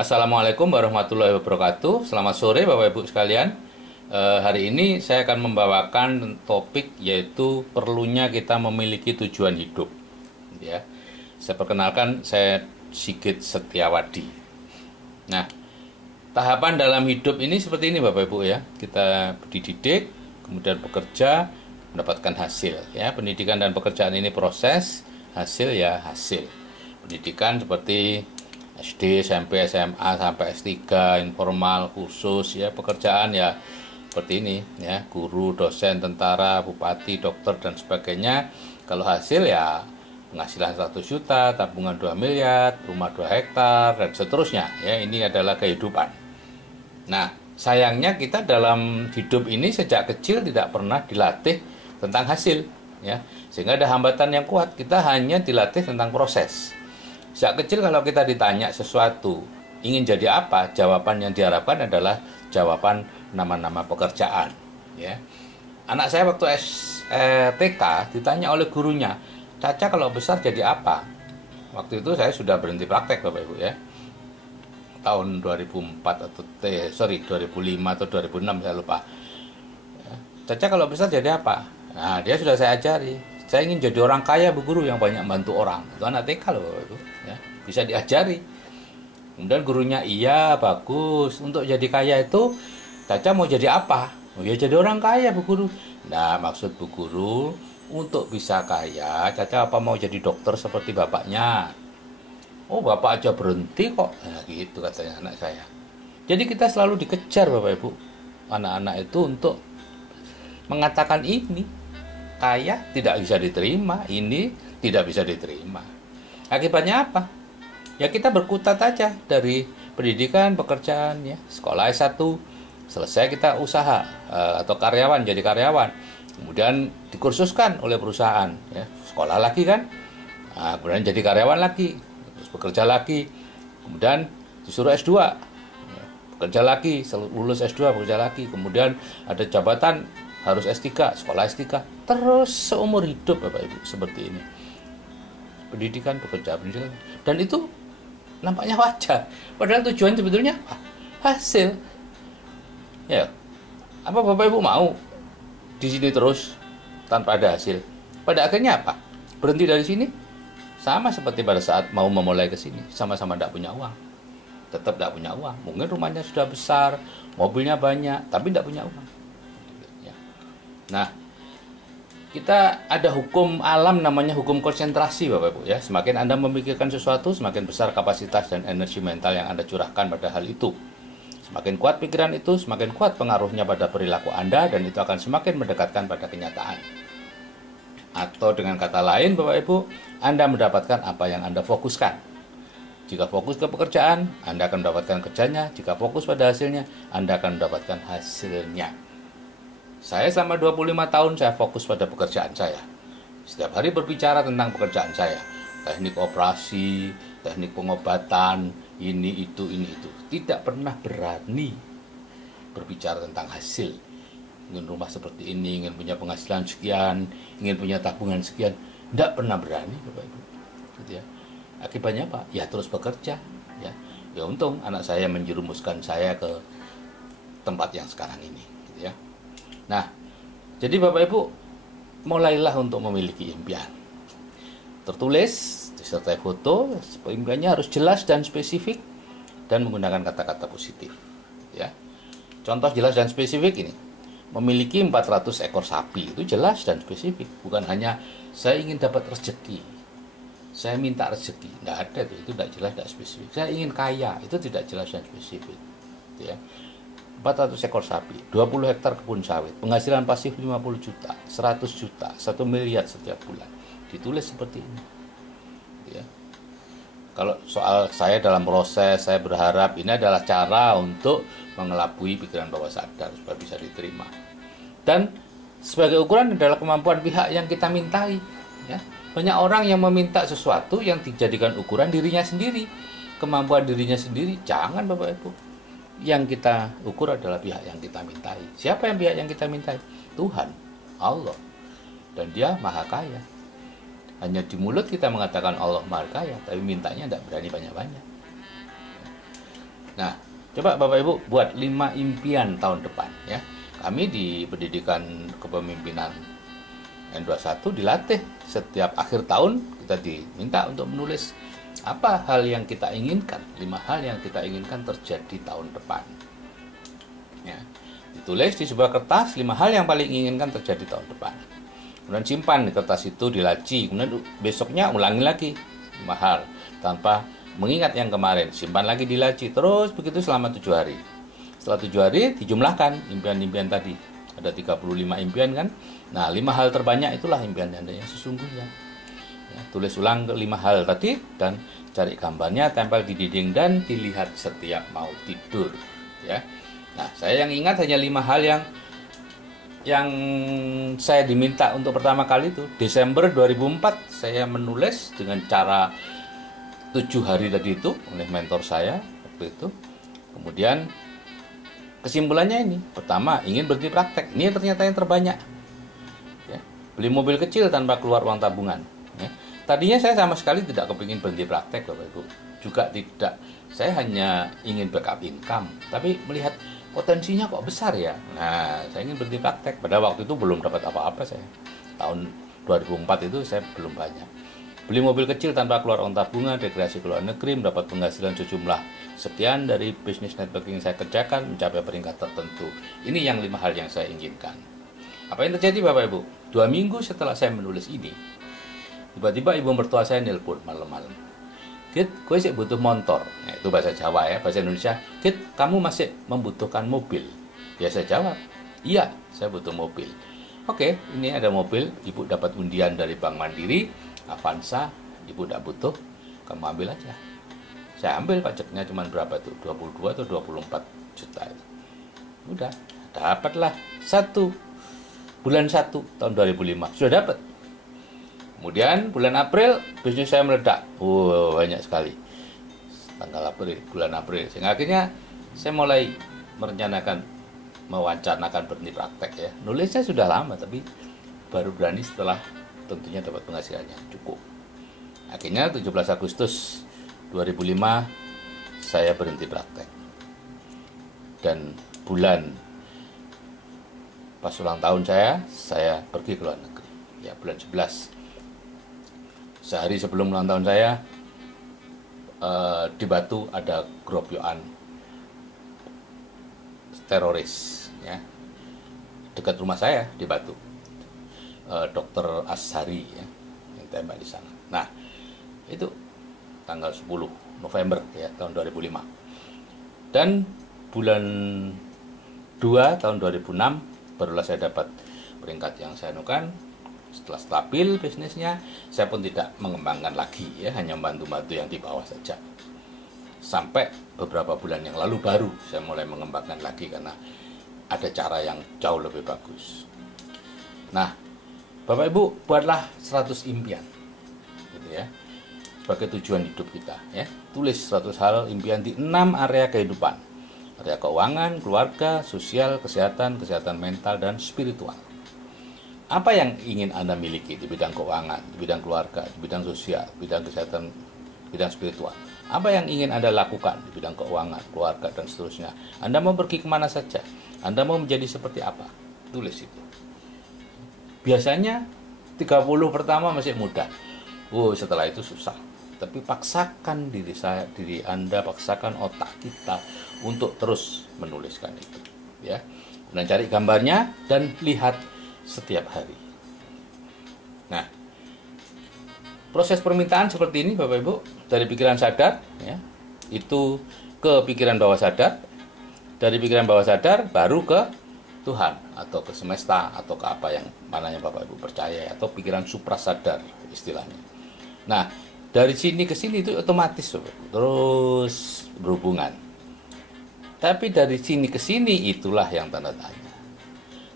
Assalamualaikum warahmatullahi wabarakatuh. Selamat sore Bapak Ibu sekalian. Hari ini saya akan membawakan topik yaitu perlunya kita memiliki tujuan hidup. Ya, saya perkenalkan, saya Sigit Setiawadi. Nah, tahapan dalam hidup ini seperti ini Bapak Ibu ya. Kita dididik, kemudian bekerja, mendapatkan hasil. Ya, pendidikan dan pekerjaan ini proses, hasil ya hasil. Pendidikan seperti SD, SMP, SMA sampai S3, informal, khusus ya, pekerjaan ya seperti ini ya, guru, dosen, tentara, bupati, dokter dan sebagainya. Kalau hasil ya penghasilan 100 juta, tabungan 2 miliar, rumah 2 hektar dan seterusnya ya, ini adalah kehidupan. Nah, sayangnya kita dalam hidup ini sejak kecil tidak pernah dilatih tentang hasil ya, sehingga ada hambatan yang kuat. Kita hanya dilatih tentang proses. Sejak kecil kalau kita ditanya sesuatu, ingin jadi apa, jawaban yang diharapkan adalah jawaban nama-nama pekerjaan. Ya. Anak saya waktu TK ditanya oleh gurunya, Caca kalau besar jadi apa? Waktu itu saya sudah berhenti praktek Bapak Ibu ya. Tahun 2004 atau 2005 atau 2006 saya lupa. Caca kalau besar jadi apa? Nah, dia sudah saya ajari. Saya ingin jadi orang kaya, Bu Guru, yang banyak bantu orang. Itu anak TK loh, Bapak Ibu. Ya, bisa diajari. Kemudian gurunya, iya bagus. Untuk jadi kaya itu, Caca mau jadi apa? Oh ya jadi orang kaya, Bu Guru. Nah, maksud Bu Guru, untuk bisa kaya, Caca apa mau jadi dokter seperti bapaknya? Oh, bapak aja berhenti kok. Nah, gitu katanya anak saya. Jadi kita selalu dikejar, Bapak Ibu, anak-anak itu untuk mengatakan ini. Kaya tidak bisa diterima, ini tidak bisa diterima. Akibatnya apa? Ya kita berkutat aja dari pendidikan, pekerjaan ya. Sekolah S1, selesai kita usaha atau karyawan, jadi karyawan. Kemudian dikursuskan oleh perusahaan ya. Sekolah lagi kan. Nah, kemudian jadi karyawan lagi, terus bekerja lagi. Kemudian disuruh S2. Ya, bekerja lagi, lulus S2 bekerja lagi. Kemudian ada jabatan harus S3, sekolah S3, terus seumur hidup Bapak Ibu seperti ini. Pendidikan, pekerjaan, pendidikan. Dan itu nampaknya wajar. Padahal tujuan sebetulnya hasil. Ya. Apa Bapak Ibu mau di sini terus tanpa ada hasil? Pada akhirnya apa? Berhenti dari sini? Sama seperti pada saat mau memulai ke sini, sama-sama tidak punya uang. Tetap tidak punya uang. Mungkin rumahnya sudah besar, mobilnya banyak, tapi tidak punya uang. Nah, kita ada hukum alam namanya hukum konsentrasi Bapak Ibu ya. Semakin Anda memikirkan sesuatu, semakin besar kapasitas dan energi mental yang Anda curahkan pada hal itu. Semakin kuat pikiran itu, semakin kuat pengaruhnya pada perilaku Anda dan itu akan semakin mendekatkan pada kenyataan. Atau dengan kata lain Bapak Ibu, Anda mendapatkan apa yang Anda fokuskan. Jika fokus ke pekerjaan, Anda akan mendapatkan kerjanya. Jika fokus pada hasilnya, Anda akan mendapatkan hasilnya. Saya selama 25 tahun saya fokus pada pekerjaan saya. Setiap hari berbicara tentang pekerjaan saya. Teknik operasi, teknik pengobatan, ini itu. Tidak pernah berani berbicara tentang hasil. Ingin rumah seperti ini, ingin punya penghasilan sekian, ingin punya tabungan sekian. Tidak pernah berani Bapak Ibu. Gitu ya. Akibatnya apa? Ya terus bekerja. Ya untung anak saya menjerumuskan saya ke tempat yang sekarang ini. Gitu ya. Nah, jadi Bapak Ibu, mulailah untuk memiliki impian. Tertulis, disertai foto, impiannya harus jelas dan spesifik, dan menggunakan kata-kata positif. Ya. Contoh jelas dan spesifik ini, memiliki 400 ekor sapi, itu jelas dan spesifik. Bukan hanya, saya ingin dapat rezeki, saya minta rezeki. Tidak ada itu tidak jelas, tidak spesifik. Saya ingin kaya, itu tidak jelas dan spesifik. Ya. 400 ekor sapi, 20 hektar kebun sawit, penghasilan pasif 50 juta, 100 juta, 1 miliar setiap bulan. Ditulis seperti ini. Ya. Kalau soal saya dalam proses, saya berharap ini adalah cara untuk mengelabui pikiran bawah sadar supaya bisa diterima. Dan sebagai ukuran adalah kemampuan pihak yang kita mintai. Ya. Banyak orang yang meminta sesuatu yang dijadikan ukuran dirinya sendiri. Kemampuan dirinya sendiri, jangan Bapak Ibu. Yang kita ukur adalah pihak yang kita mintai. Siapa yang pihak yang kita mintai? Tuhan, Allah. Dan dia maha kaya. Hanya di mulut kita mengatakan Allah maha kaya, tapi mintanya tidak berani banyak-banyak. Nah, coba Bapak Ibu buat 5 impian tahun depan ya. Kami di pendidikan kepemimpinan N21 dilatih setiap akhir tahun kita diminta untuk menulis apa hal yang kita inginkan, 5 hal yang kita inginkan terjadi tahun depan. Ya, ditulis di sebuah kertas 5 hal yang paling inginkan terjadi tahun depan. Kemudian simpan di kertas itu di laci, kemudian besoknya ulangi lagi 5 hal tanpa mengingat yang kemarin, simpan lagi di laci, terus begitu selama 7 hari. Setelah 7 hari dijumlahkan impian-impian tadi. Ada 35 impian kan? Nah, 5 hal terbanyak itulah impian Anda yang sesungguhnya. Ya, tulis ulang ke 5 hal tadi dan cari gambarnya, tempel di dinding dan dilihat setiap mau tidur. Ya, nah saya yang ingat hanya 5 hal yang saya diminta untuk pertama kali itu Desember 2004 saya menulis dengan cara 7 hari tadi itu oleh mentor saya waktu itu. Kemudian kesimpulannya ini, pertama ingin berhenti praktek. Ini ternyata yang terbanyak. Ya, beli mobil kecil tanpa keluar uang tabungan. Ya. Tadinya saya sama sekali tidak kepingin berhenti praktek, Bapak Ibu. Juga tidak, saya hanya ingin backup income. Tapi melihat potensinya kok besar ya. Nah, saya ingin berhenti praktek. Pada waktu itu belum dapat apa-apa saya. Tahun 2004 itu saya belum banyak. Beli mobil kecil tanpa keluar uang tabungan, rekreasi ke luar negeri, mendapat penghasilan sejumlah sekian dari bisnis networking yang saya kerjakan, mencapai peringkat tertentu. Ini yang 5 hal yang saya inginkan. Apa yang terjadi Bapak Ibu? 2 minggu setelah saya menulis ini, tiba-tiba ibu mertua saya nelpon malam-malam. Kit, gue sih butuh motor. Nah, itu bahasa Jawa ya, bahasa Indonesia. Kit, kamu masih membutuhkan mobil? Ya saya jawab, iya, saya butuh mobil. Oke, ini ada mobil, ibu dapat undian dari Bank Mandiri, Avanza, ibu tidak butuh, kamu ambil aja. Saya ambil, pajaknya cuma berapa tuh? 22 atau 24 juta itu. Udah, dapatlah bulan 1 tahun 2005, sudah dapat. Kemudian bulan April bisnis saya meledak. Banyak sekali. Tanggal April, bulan April. Sehingga akhirnya saya mulai mewacanakan berhenti praktek ya. Nulisnya sudah lama tapi baru berani setelah tentunya dapat penghasilannya cukup. Akhirnya 17 Agustus 2005 saya berhenti praktek. Dan bulan pas ulang tahun saya pergi ke luar negeri. Ya, bulan 11. Sehari sebelum ulang tahun saya di Batu ada gerobyokan teroris ya. Dekat rumah saya di Batu. Dokter Ashari ya, yang tembak di sana. Nah, itu tanggal 10 November ya tahun 2005. Dan bulan 2 tahun 2006 barulah saya dapat peringkat yang saya anukan. Setelah stabil bisnisnya, saya pun tidak mengembangkan lagi ya, hanya membantu-bantu yang di bawah saja. Sampai beberapa bulan yang lalu baru saya mulai mengembangkan lagi karena ada cara yang jauh lebih bagus. Nah, Bapak Ibu buatlah 100 impian gitu ya, sebagai tujuan hidup kita ya. Tulis 100 hal impian di 6 area kehidupan. Area keuangan, keluarga, sosial, kesehatan mental dan spiritual. Apa yang ingin Anda miliki di bidang keuangan, di bidang keluarga, di bidang sosial, bidang kesehatan, bidang spiritual? Apa yang ingin Anda lakukan di bidang keuangan, keluarga, dan seterusnya? Anda mau pergi kemana saja? Anda mau menjadi seperti apa? Tulis itu. Biasanya 30 pertama masih mudah. Setelah itu susah. Tapi paksakan diri Anda, paksakan otak kita untuk terus menuliskan itu. Ya. Dan cari gambarnya dan lihat setiap hari. Nah, proses permintaan seperti ini Bapak Ibu, dari pikiran sadar ya, itu ke pikiran bawah sadar, dari pikiran bawah sadar baru ke Tuhan atau ke semesta atau ke apa yang mananya Bapak Ibu percaya, atau pikiran suprasadar istilahnya. Nah, dari sini ke sini itu otomatis Bapak Ibu, terus berhubungan. Tapi dari sini ke sini itulah yang tanda tanya.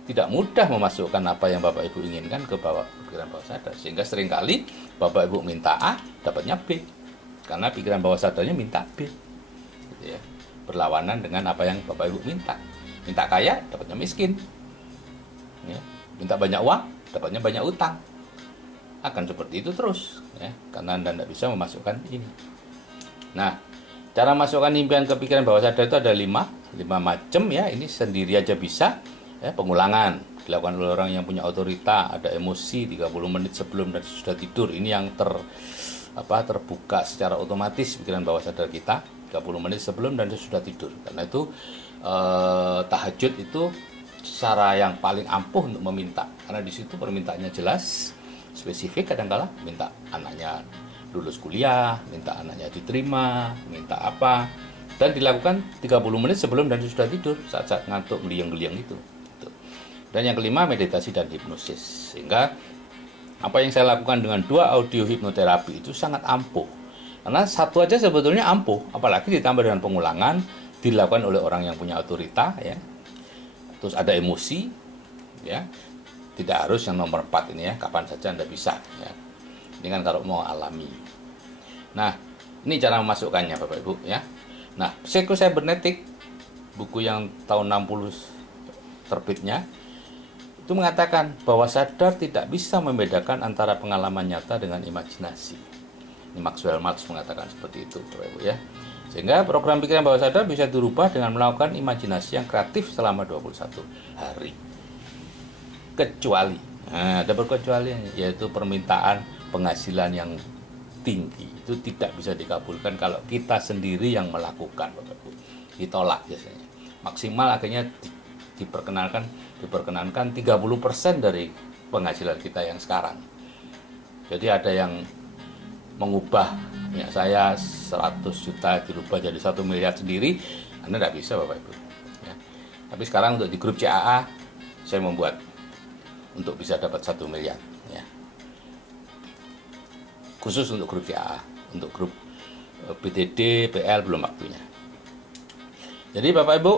Tidak mudah memasukkan apa yang Bapak Ibu inginkan ke pikiran bawah sadar, sehingga seringkali Bapak Ibu minta A dapatnya B karena pikiran bawah sadarnya minta B gitu ya. Berlawanan dengan apa yang Bapak Ibu minta kaya dapatnya miskin ya. Minta banyak uang dapatnya banyak utang. Akan seperti itu terus ya, karena Anda tidak bisa memasukkan ini. Nah, Cara masukkan impian ke pikiran bawah sadar itu ada 5 macam ya. Ini sendiri aja bisa. Ya, pengulangan dilakukan oleh orang yang punya otorita, ada emosi 30 menit sebelum dan sudah tidur. Ini yang terbuka secara otomatis pikiran bawah sadar kita 30 menit sebelum dan sudah tidur. Karena itu tahajud itu cara yang paling ampuh untuk meminta. Karena di situ permintaannya jelas, spesifik, kadang-kala minta anaknya lulus kuliah, minta anaknya diterima, minta apa, dan dilakukan 30 menit sebelum dan sudah tidur, saat-saat ngantuk geliang-geliang itu. Dan yang kelima, meditasi dan hipnosis. Sehingga apa yang saya lakukan dengan 2 audio hipnoterapi itu sangat ampuh. Karena satu aja sebetulnya ampuh, apalagi ditambah dengan pengulangan, dilakukan oleh orang yang punya otorita ya. Terus ada emosi ya. Tidak harus yang nomor 4 ini ya, kapan saja Anda bisa ya. Ini kan kalau mau alami. Nah, ini cara memasukkannya Bapak Ibu ya. Nah, Psycho-Cybernetic, buku yang tahun 60 terbitnya, itu mengatakan bahwa sadar tidak bisa membedakan antara pengalaman nyata dengan imajinasi. Ini Maxwell Maltz mengatakan seperti itu Bapak Ibu ya. Sehingga program pikiran bawah sadar bisa dirubah dengan melakukan imajinasi yang kreatif selama 21 hari. Kecuali, ada perkecualian, yaitu permintaan penghasilan yang tinggi itu tidak bisa dikabulkan kalau kita sendiri yang melakukan, Bapak Ibu. Ditolak biasanya. Maksimal akhirnya diperkenankan 30% dari penghasilan kita yang sekarang. Jadi ada yang mengubah ya, saya 100 juta dirubah jadi 1 miliar sendiri, Anda tidak bisa Bapak Ibu ya. Tapi sekarang untuk di grup CAA saya membuat untuk bisa dapat 1 miliar ya. Khusus untuk grup CAA, untuk grup BTD, PL belum waktunya. Jadi Bapak Ibu,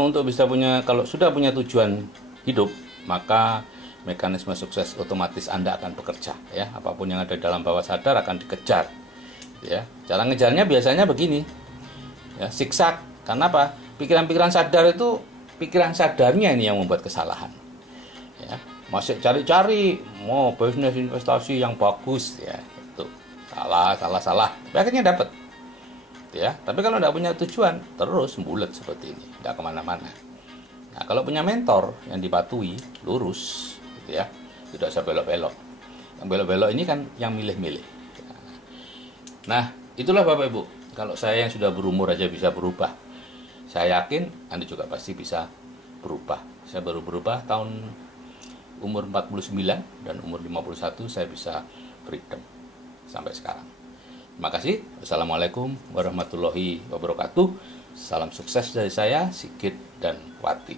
untuk bisa kalau sudah punya tujuan hidup, maka mekanisme sukses otomatis Anda akan bekerja ya. Apapun yang ada dalam bawah sadar akan dikejar. Ya. Cara ngejarnya biasanya begini. Ya, siksak. Karena apa? Pikiran-pikiran sadar itu pikiran sadarnya ini yang membuat kesalahan. Ya. Masih cari-cari mau bisnis investasi yang bagus ya, itu salah akhirnya dapat ya. Tapi kalau tidak punya tujuan terus bulat seperti ini, tidak kemana-mana. Nah, kalau punya mentor yang dipatuhi lurus gitu ya, tidak usah belok-belok. Yang belok-belok ini kan yang milih-milih. Nah, itulah Bapak Ibu, kalau saya yang sudah berumur aja bisa berubah, saya yakin Anda juga pasti bisa berubah. Saya baru berubah tahun umur 49 dan umur 51 saya bisa freedom sampai sekarang. Terima kasih. Wassalamualaikum warahmatullahi wabarakatuh. Salam sukses dari saya, Sigit dan Wati.